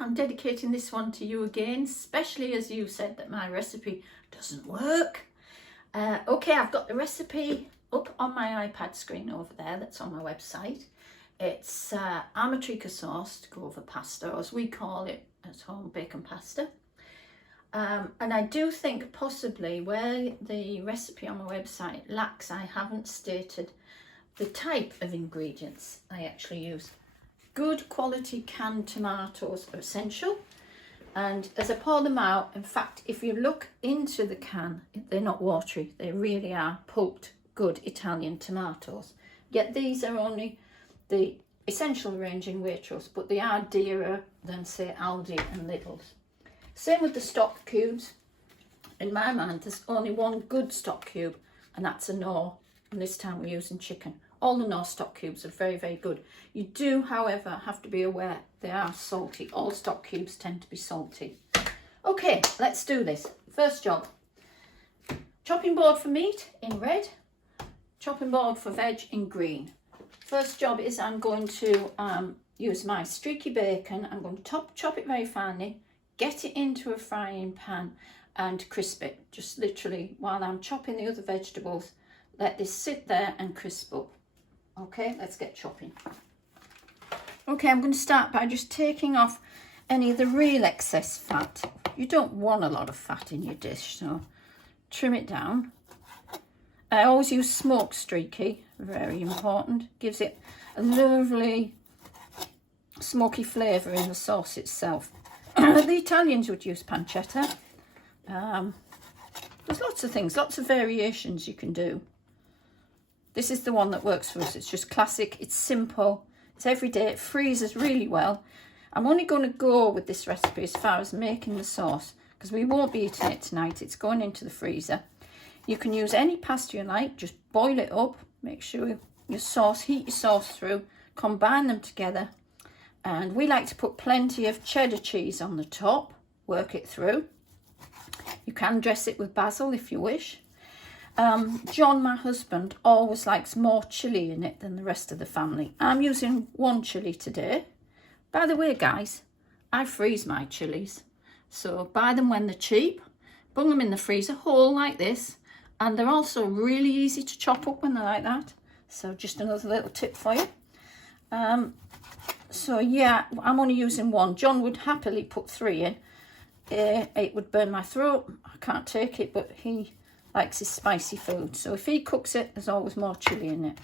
I'm dedicating this one to you again, especially as you said that my recipe doesn't work. Okay, I've got the recipe up on my iPad screen over there, that's on my website. It's Amatriciana sauce to go over pasta, or as we call it at home, bacon pasta. And I do think possibly where the recipe on my website lacks, I haven't stated the type of ingredients I actually use. Good quality canned tomatoes are essential, and as I pour them out, in fact, if you look into the can, they're not watery, they really are pulped good Italian tomatoes. Yet these are only the essential range in Waitrose, but they are dearer than say Aldi and Lidl's. Same with the stock cubes. In my mind, there's only one good stock cube, and that's a Knorr, and this time we're using chicken. All the Knorr stock cubes are very, very good. You do, however, have to be aware they are salty. All stock cubes tend to be salty. Okay, let's do this. First job, chopping board for meat in red, chopping board for veg in green. First job is I'm going to use my streaky bacon. I'm going to chop it very finely, get it into a frying pan and crisp it. Just literally while I'm chopping the other vegetables, let this sit there and crisp up. Okay, let's get chopping. Okay, I'm going to start by just taking off any of the real excess fat. You don't want a lot of fat in your dish, so trim it down. I always use smoked streaky, very important. Gives it a lovely smoky flavour in the sauce itself. The Italians would use pancetta. There's lots of things, lots of variations you can do. This is the one that works for us. It's just classic, it's simple, it's everyday, it freezes really well. I'm only going to go with this recipe as far as making the sauce, because we won't be eating it tonight, it's going into the freezer. You can use any pasta you like, just boil it up, make sure your sauce, heat your sauce through, combine them together. And we like to put plenty of cheddar cheese on the top, work it through. You can dress it with basil if you wish. John, my husband, always likes more chilli in it than the rest of the family. I'm using one chilli today. By the way, guys, I freeze my chillies. So buy them when they're cheap, bung them in the freezer whole like this, and they're also really easy to chop up when they're like that. So just another little tip for you. So yeah, I'm only using one. John would happily put 3 in. It would burn my throat. I can't take it, but he likes his spicy food. So if he cooks it, there's always more chilli in it.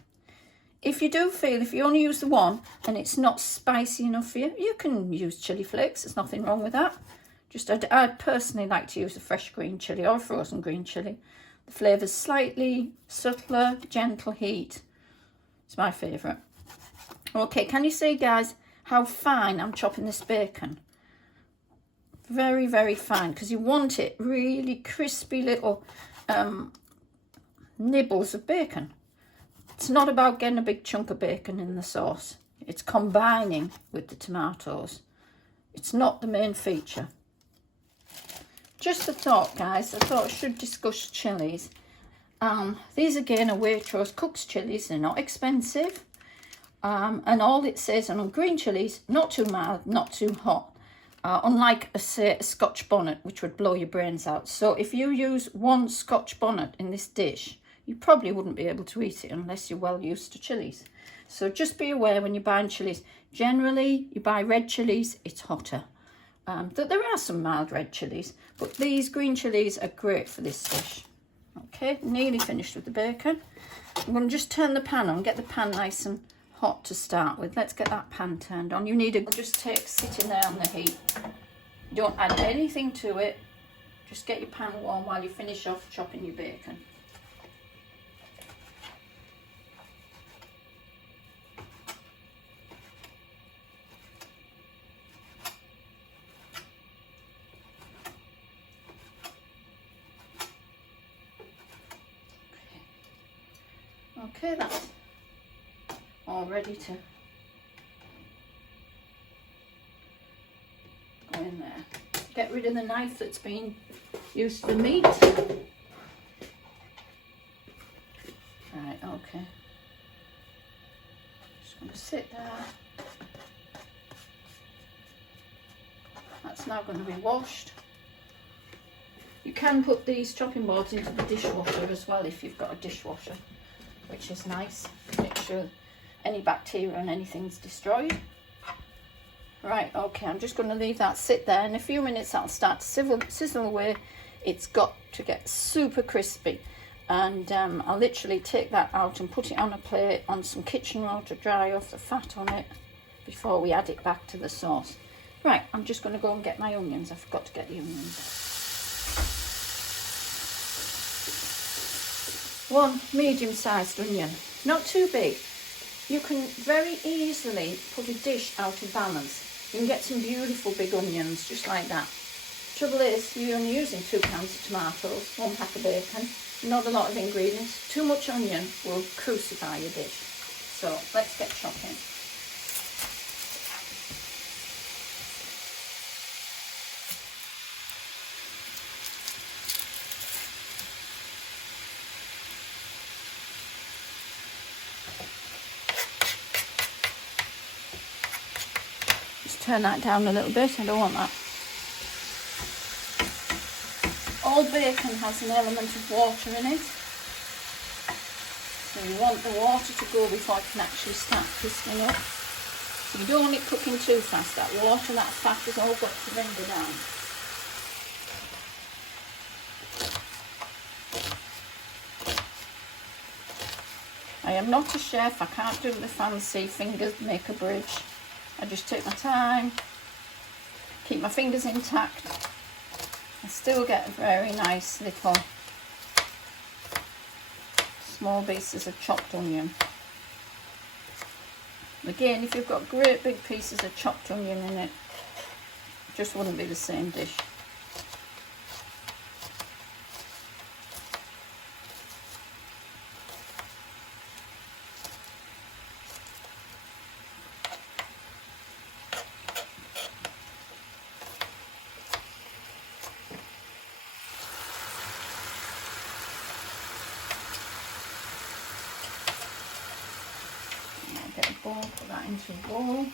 If you do feel, if you only use the one and it's not spicy enough for you, you can use chilli flakes. There's nothing wrong with that. Just I'd personally like to use a fresh green chilli or a frozen green chilli. The flavour's slightly subtler, gentle heat. It's my favourite. Okay, can you see, guys, how fine I'm chopping this bacon? Very, very fine, because you want it really crispy little nibbles of bacon. It's not about getting a big chunk of bacon in the sauce. It's combining with the tomatoes. It's not the main feature. Just a thought, guys. I thought I should discuss chilies. These again are Waitrose Cook's chilies. They're not expensive. And all it says on green chilies, not too mild, not too hot. Unlike, say, a Scotch bonnet, which would blow your brains out. So if you use one Scotch bonnet in this dish, you probably wouldn't be able to eat it unless you're well used to chilies. So just be aware when you're buying chilies. Generally, you buy red chilies, it's hotter. There are some mild red chilies, but these green chilies are great for this dish. Okay, nearly finished with the bacon. I'm going to just turn the pan on, get the pan nice and hot to start with. Let's get that pan turned on. You need to just take sitting there on the heat. Don't add anything to it. Just get your pan warm while you finish off chopping your bacon. Okay, that's all ready to go in there. Get rid of the knife that's been used for meat. Right, okay. Just going to sit there. that's now going to be washed. You can put these chopping boards into the dishwasher as well if you've got a dishwasher, which is nice. Make sure any bacteria and anything's destroyed. Right, okay, I'm just going to leave that sit there. In a few minutes that'll start to sizzle away. It's got to get super crispy. And I'll literally take that out and put it on a plate on some kitchen roll to dry off the fat on it before we add it back to the sauce. Right, I'm just going to go and get my onions. I forgot to get the onions out. One medium-sized onion, not too big. You can very easily put a dish out of balance. You can get some beautiful big onions just like that. Trouble is, you're only using 2 cans of tomatoes, 1 pack of bacon, not a lot of ingredients. Too much onion will crucify your dish. So let's get chopping. Turn that down a little bit, I don't want that. All bacon has an element of water in it. So you want the water to go before it can actually start crisping up. So you don't want it cooking too fast. That water, that fat has all got to render down. I am not a chef, I can't do the fancy fingers make a bridge. I just take my time, keep my fingers intact. I still get very nice little small pieces of chopped onion. Again, if you've got great big pieces of chopped onion in it, it just wouldn't be the same dish. Get a bowl, put that into a bowl.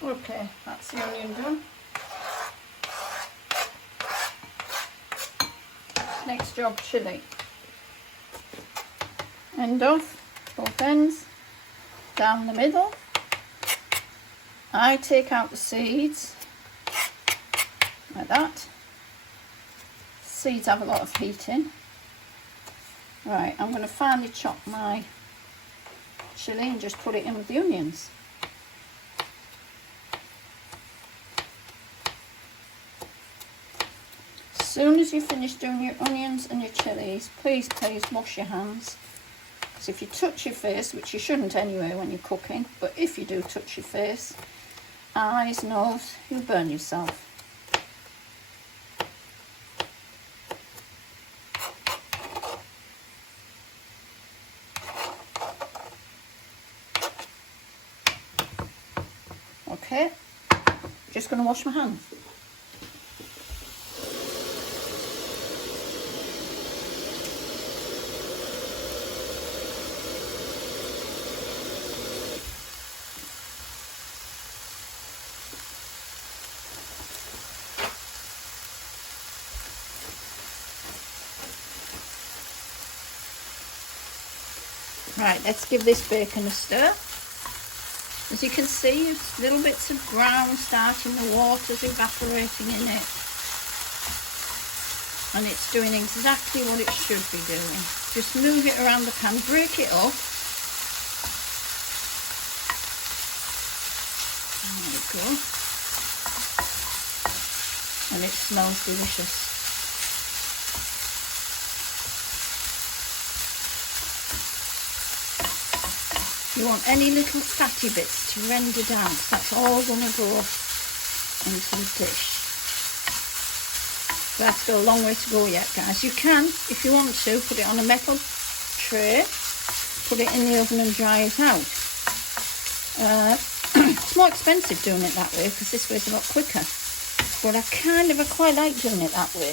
Okay, that's the onion done. Next job, chilli. End off, both ends, down the middle. I take out the seeds, like that. Seeds have a lot of heat in. Right, I'm going to finely chop my chilli and just put it in with the onions. As soon as you finish doing your onions and your chilies, please wash your hands. Because if you touch your face, which you shouldn't anyway when you're cooking, but if you do touch your face, eyes, nose, you'll burn yourself. Okay, just going to wash my hands. Right, let's give this bacon a stir. As you can see, little bits of ground starting, the water's evaporating in it. And it's doing exactly what it should be doing. Just move it around the pan, break it up. There we go. And it smells delicious. You want any little fatty bits to render down, so that's all going to go into the dish. But that's still a long way to go yet, guys. You can, if you want to, put it on a metal tray, put it in the oven and dry it out. It's more expensive doing it that way because this way's a lot quicker. But I quite like doing it that way.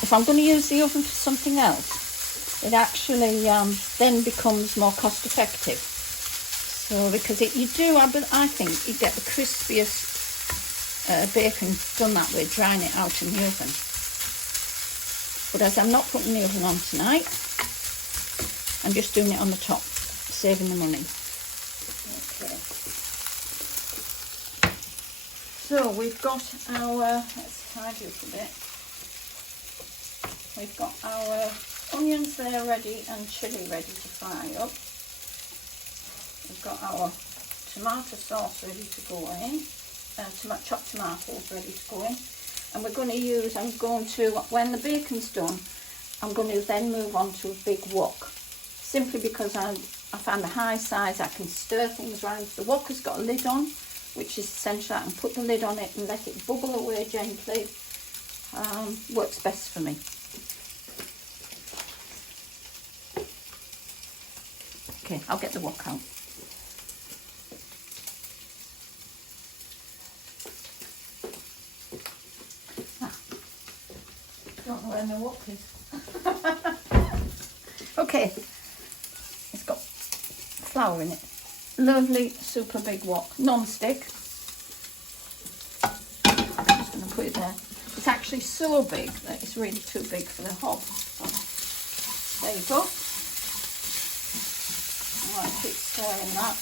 If I'm going to use the oven for something else, it actually then becomes more cost effective. So because you do, I think you get the crispiest bacon done that way, drying it out in the oven. But as I'm not putting the oven on tonight, I'm just doing it on the top, saving the money. Okay. So we've got our, let's tidy up a bit. We've got our onions there ready and chilli ready to fry up. We've got our tomato sauce ready to go in, chopped tomatoes ready to go in. And we're going to use, when the bacon's done, I'm going to then move on to a big wok. Simply because I found a high size, I can stir things around. The wok has got a lid on, which is essential. I can put the lid on it and let it bubble away gently. Works best for me. Okay, I'll get the wok out. Don't know where my wok is. Okay, it's got flour in it. Lovely, super big wok, non-stick. I'm just going to put it there. It's actually so big that it's really too big for the hob. So, there you go. Alright, keep stirring that.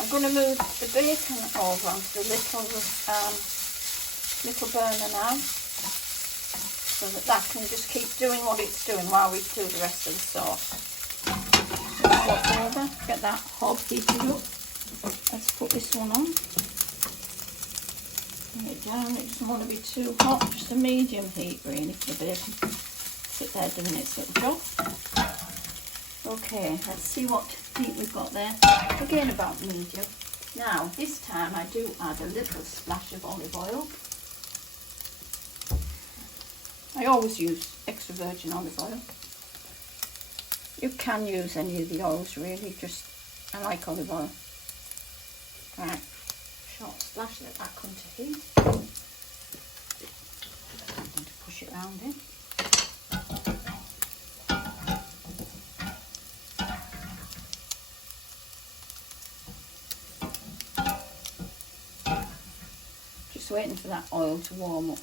I'm going to move the bacon over onto the little burner now, so that can just keep doing what it's doing while we do the rest of the sauce. Swap over, get that hob heated up. Let's put this one on. Bring it down, it doesn't want to be too hot, just a medium heat really for the bacon. Sit there doing its little job. Okay, let's see what heat we've got there. Again about medium. Now, this time I do add a little splash of olive oil. I always use extra virgin olive oil. You can use any of the oils really, I like olive oil. Right, short splash, let that come to heat. I'm going to push it round in. Just waiting for that oil to warm up.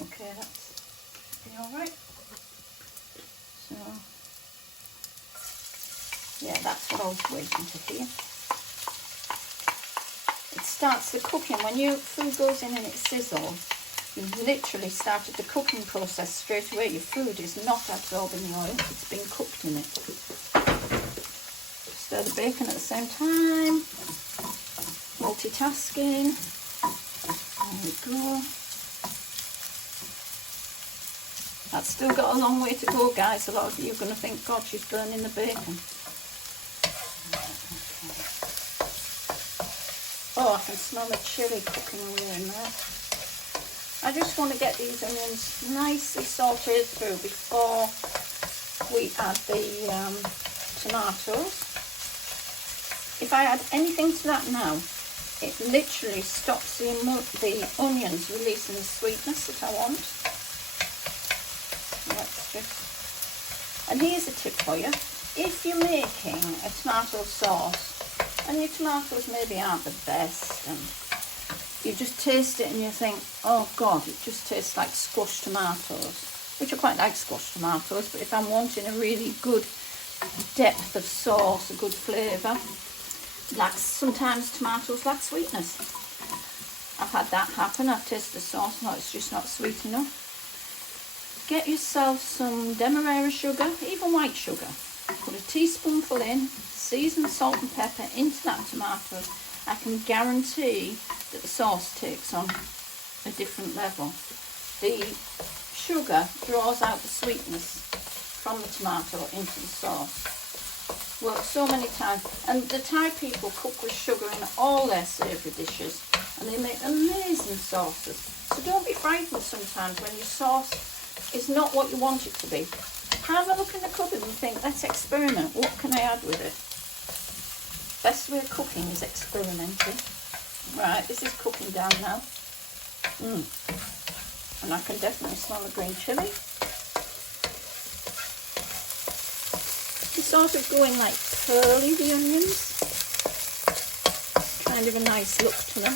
Okay, that's should be alright. So, yeah, that's what I was waiting to hear. It starts the cooking. When your food goes in and it sizzles, you've literally started the cooking process straight away. Your food is not absorbing the oil, it's been cooked in it. Stir the bacon at the same time. Multitasking. There we go. That's still got a long way to go, guys. A lot of you are going to think, God, she's burning the bacon. Oh, I can smell the chilli cooking away in there. I just want to get these onions nicely sautéed through before we add the tomatoes. If I add anything to that now, it literally stops the onions releasing the sweetness that I want. And here's a tip for you. If you're making a tomato sauce and your tomatoes maybe aren't the best and you just taste it and you think, oh God, it just tastes like squashed tomatoes, which I quite like squashed tomatoes, but if I'm wanting a really good depth of sauce, a good flavour, Sometimes tomatoes lack sweetness. I've had that happen. I've tasted the sauce, no, it's just not sweet enough. Get yourself some demerara sugar, even white sugar. Put a teaspoonful in, season salt and pepper into that tomato. I can guarantee that the sauce takes on a different level. The sugar draws out the sweetness from the tomato into the sauce. Works so many times. And the Thai people cook with sugar in all their savoury dishes, and they make amazing sauces. So don't be frightened sometimes when your sauce is not what you want it to be. Have a look in the cupboard and think, let's experiment. What can I add with it? Best way of cooking is experimenting. Right, this is cooking down now. And I can definitely smell the green chilli. It's sort of going like pearly, the onions. Kind of a nice look to them.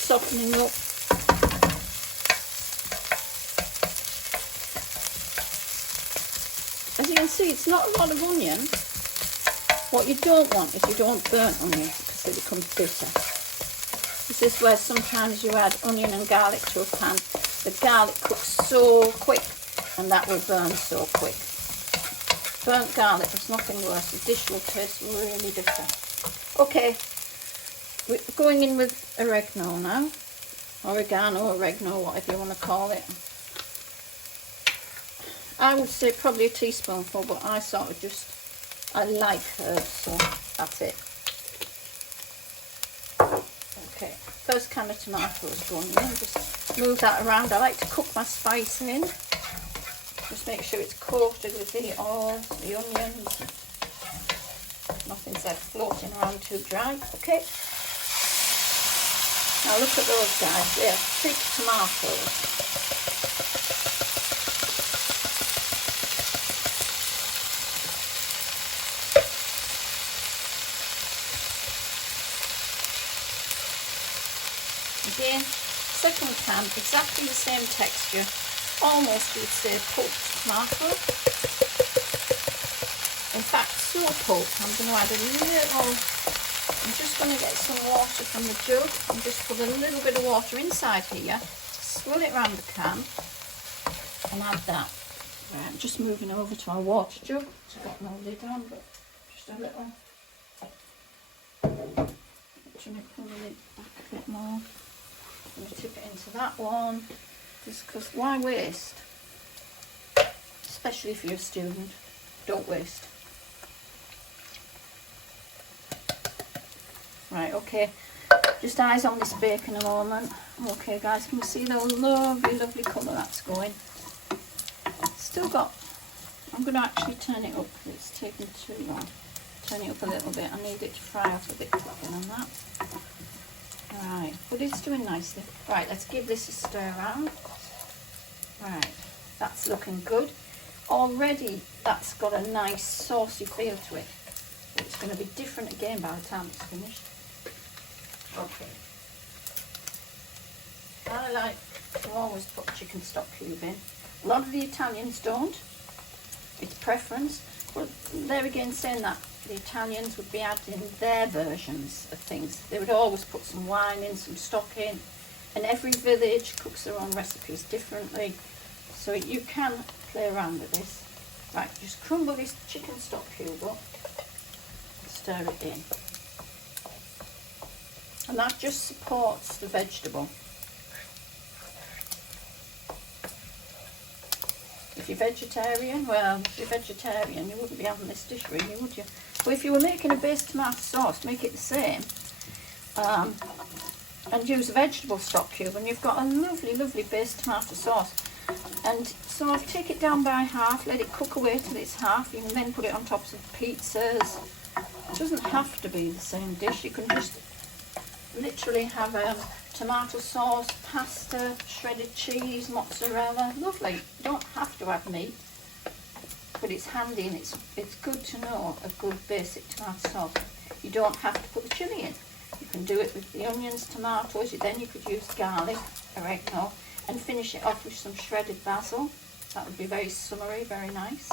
Softening up. As you can see, it's not a lot of onion. What you don't want is you don't burn onions because they become bitter. This is where sometimes you add onion and garlic to a pan. The garlic cooks so quick and that will burn so quick. Burnt garlic, there's nothing worse. The dish will taste really different. Okay, we're going in with oregano now. Oregano, whatever you want to call it. I would say probably a teaspoonful, but I sort of just, I like herbs, so that's it. Okay, first can of tomatoes going in, just move that around. I like to cook my spice in. Just make sure it's coated with the oil, the onions. Nothing's left floating around too dry. Okay. Now look at those guys, they're thick tomatoes. Again, second can, exactly the same texture, almost you'd say pulped tomato. In fact, so pulped, I'm going to add a little, I'm just going to get some water from the jug and just put a little bit of water inside here, swirl it around the can and add that. Right, I'm just moving over to our water jug. It's got no lid on, but just a little. Trying to pull the lid back a bit more. I'm going to tip it into that one, just because why waste? Especially if you're a student, don't waste. Right, okay, just eyes on this bacon a moment. Okay guys, can you see the lovely, lovely colour that's going? Still got, I'm going to actually turn it up because it's taken too long. Turn it up a little bit, I need it to fry off a bit quicker than that. Right, but it's doing nicely. Right, let's give this a stir around. Right, that's looking good. Already that's got a nice saucy feel to it. But it's going to be different again by the time it's finished. Okay. I like to always put chicken stock cube in. A lot of the Italians don't. It's preference. But there again, saying that, the Italians would be adding their versions of things. They would always put some wine in, some stock in, and every village cooks their own recipes differently, so you can play around with this. Right, just crumble this chicken stock cube up, stir it in, and that just supports the vegetable. If you're vegetarian, well, if you're vegetarian, you wouldn't be having this dish really, would you? But if you were making a base tomato sauce, make it the same. And use a vegetable stock cube, and you've got a lovely, lovely base tomato sauce. And sort of take it down by half, let it cook away till it's half. You can then put it on top of pizzas. It doesn't have to be the same dish. You can just literally have tomato sauce, pasta, shredded cheese, mozzarella. Lovely. You don't have to add meat, but it's handy, and it's good to know a good basic tomato sauce. You don't have to put the chilli in. You can do it with the onions, tomatoes. Then you could use garlic, oregano, and finish it off with some shredded basil. That would be very summery, very nice.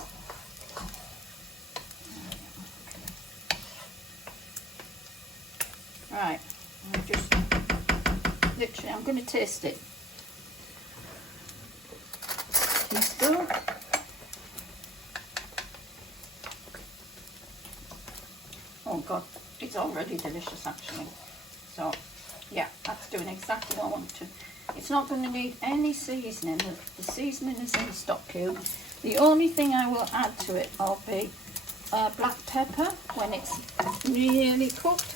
Right, I'm going to taste it. Teaspoon. Oh God, it's already delicious actually. So yeah, that's doing exactly what I want to. It's not going to need any seasoning. The seasoning is in the stock cube. The only thing I will add to it will be black pepper when it's really cooked.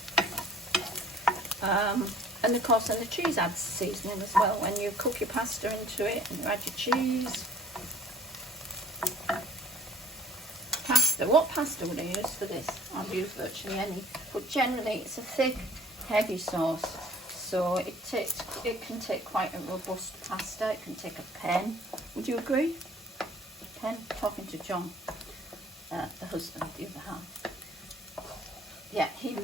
And of course, the cheese adds seasoning as well when you cook your pasta into it and you add your cheese. Pasta. What pasta would I use for this? I'll use virtually any, but generally it's a thick, heavy sauce, so it can take quite a robust pasta. It can take a pen. Would you agree? Pen. Talking to John, the husband, the other half. Yeah, he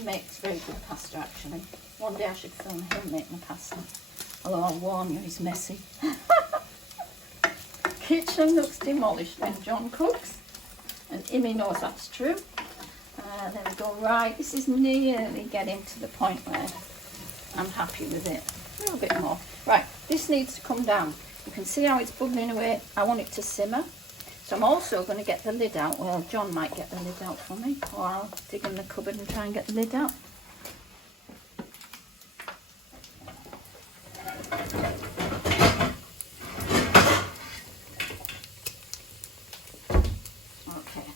makes very good pasta actually. One day I should film him making pasta. Although I'll warn you, he's messy. Kitchen looks demolished when John cooks. And Imi knows that's true. There we go. Right, this is nearly getting to the point where I'm happy with it. A little bit more. Right, this needs to come down. You can see how it's bubbling away. I want it to simmer. So I'm also going to get the lid out. Well, John might get the lid out for me, or I'll dig in the cupboard and try and get the lid out. Okay.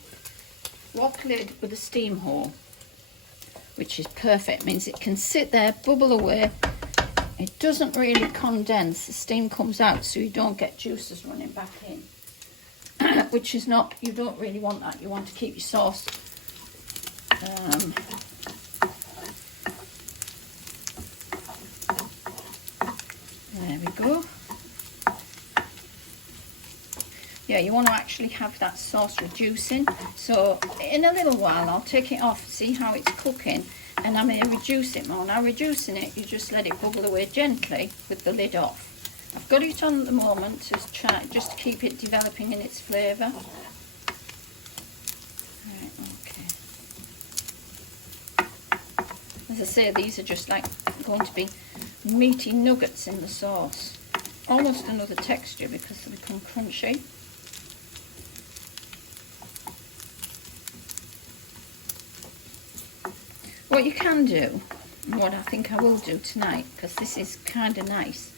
Wok lid with a steam hole, which is perfect. It means it can sit there, bubble away. It doesn't really condense. The steam comes out so you don't get juices running back in. Which is not, you don't really want that. You want to keep your sauce there we go. Yeah, you want to actually have that sauce reducing. So in a little while I'll take it off, see how it's cooking, and I may reduce it more. Now reducing it, you just let it bubble away gently with the lid off. I've got it on at the moment to try, just to keep it developing in its flavour. Right, okay. As I say, these are just like going to be meaty nuggets in the sauce. Almost another texture because they become crunchy. What you can do, and what I think I will do tonight, because this is kind of nice,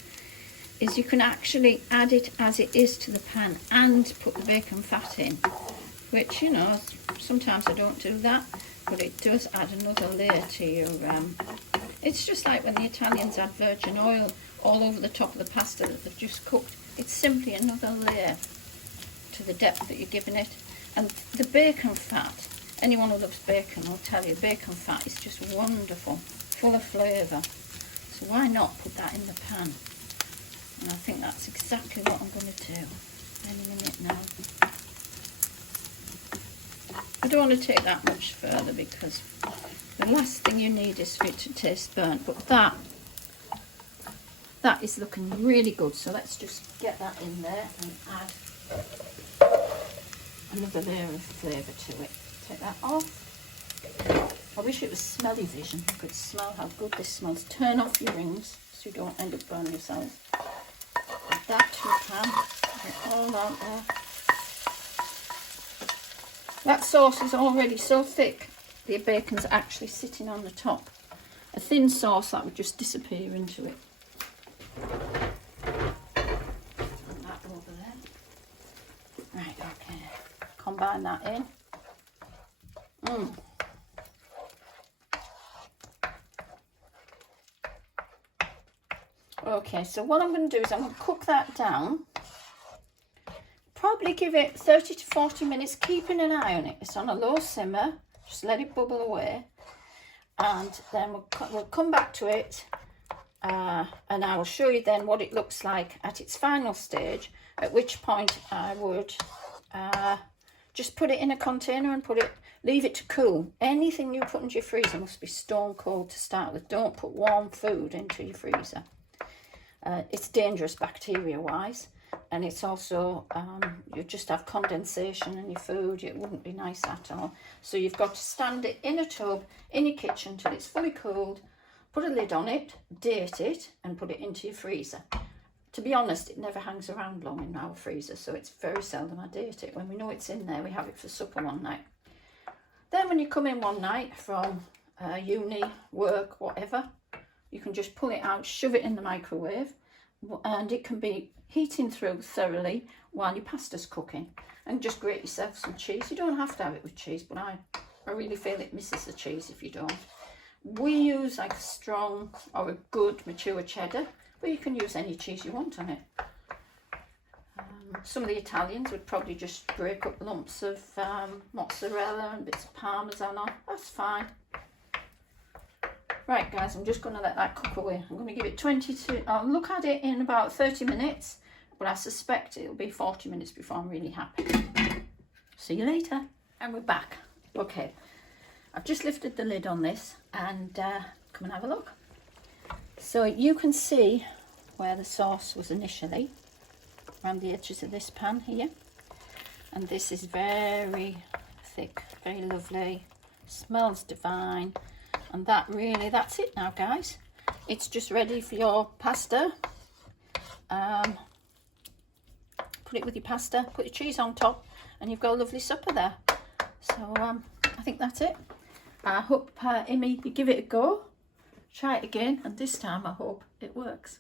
is you can actually add it as it is to the pan and put the bacon fat in, which, you know, sometimes I don't do that, but it does add another layer to your, it's just like when the Italians add virgin oil all over the top of the pasta that they've just cooked. It's simply another layer to the depth that you're giving it. And the bacon fat, anyone who loves bacon will tell you bacon fat is just wonderful, full of flavour. So why not put that in the pan? And I think that's exactly what I'm going to do any minute now. I don't want to take that much further because the last thing you need is for it to taste burnt. But that is looking really good. So let's just get that in there and add another layer of flavour to it. Take that off. I wish it was smelly vision. You could smell how good this smells. Turn off your rings so you don't end up burning yourself. Add that to the pan. Get it all out there. That sauce is already so thick, the bacon's actually sitting on the top. A thin sauce, that would just disappear into it. And that over there. Right, okay. Combine that in. Okay, so what I'm going to do is I'm going to cook that down. Probably give it 30 to 40 minutes, keeping an eye on it. It's on a low simmer. Just let it bubble away. And then we'll come back to it. And I will show you then what it looks like at its final stage. At which point I would just put it in a container and leave it to cool. Anything you put into your freezer must be stone cold to start with. Don't put warm food into your freezer. It's dangerous bacteria wise. and it's also, you just have condensation in your food. It wouldn't be nice at all. So you've got to stand it in a tub in your kitchen till it's fully cooled, put a lid on it, date it, and put it into your freezer. To be honest, it never hangs around long in our freezer, so it's very seldom I date it. When we know it's in there, we have it for supper one night. Then when you come in one night from uni, work, whatever, you can just pull it out, shove it in the microwave, and it can be heating through thoroughly while your pasta's cooking. And just grate yourself some cheese. You don't have to have it with cheese, but I really feel it misses the cheese if you don't. We use like a strong or a good mature cheddar, but you can use any cheese you want on it. Some of the Italians would probably just break up lumps of mozzarella and bits of parmesan on. That's fine. Right guys, I'm just going to let that cook away. I'm going to give it 22, I'll look at it in about 30 minutes, but I suspect it'll be 40 minutes before I'm really happy. See you later. And we're back. Okay, I've just lifted the lid on this and come and have a look. So you can see where the sauce was initially, around the edges of this pan here. And this is very thick, very lovely, smells divine. And that's it now, guys. It's just ready for your pasta. Put it with your pasta, put your cheese on top, and you've got a lovely supper there. So I think that's it. I hope, Amy, you give it a go. Try it again, and this time I hope it works.